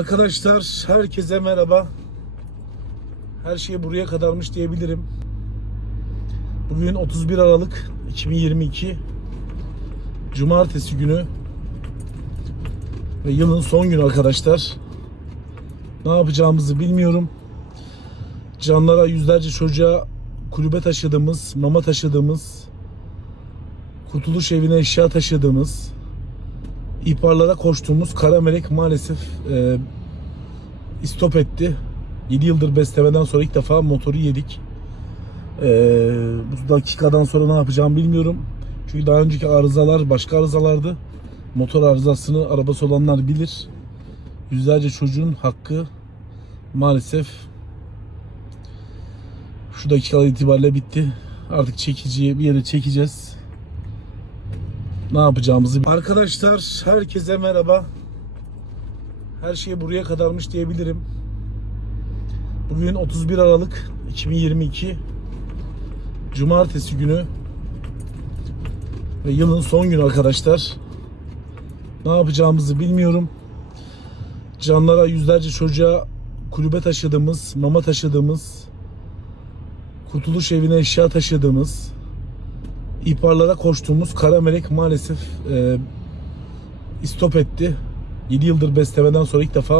Arkadaşlar herkese merhaba. Her şey buraya kadarmış diyebilirim. Bugün 31 Aralık 2022 Cumartesi günü ve yılın son günü arkadaşlar. Ne yapacağımızı bilmiyorum. Canlara yüzlerce çocuğa kulübe taşıdığımız, mama taşıdığımız, kurtuluş evine eşya taşıdığımız, ihbarlara koştuğumuz Kara Melek maalesef e, istop etti. 7 yıldır beslemeden sonra ilk defa motoru yedik. E, bu dakikadan sonra ne yapacağımı bilmiyorum. Çünkü daha önceki arızalar başka arızalardı. Motor arızasını arabası olanlar bilir. Yüzlerce çocuğun hakkı maalesef şu dakikalar itibariyle bitti. Artık çekiciye bir yere çekeceğiz ne yapacağımızı. Arkadaşlar herkese merhaba. Her şey buraya kadarmış diyebilirim. Bugün 31 Aralık 2022 Cumartesi günü ve yılın son günü arkadaşlar. Ne yapacağımızı bilmiyorum. Canlara yüzlerce çocuğa kulübe taşıdığımız, mama taşıdığımız, kurtuluş evine eşya taşıdığımız, ihbarlara koştuğumuz Kara Melek maalesef e, istop etti. 7 yıldır beslemeden sonra ilk defa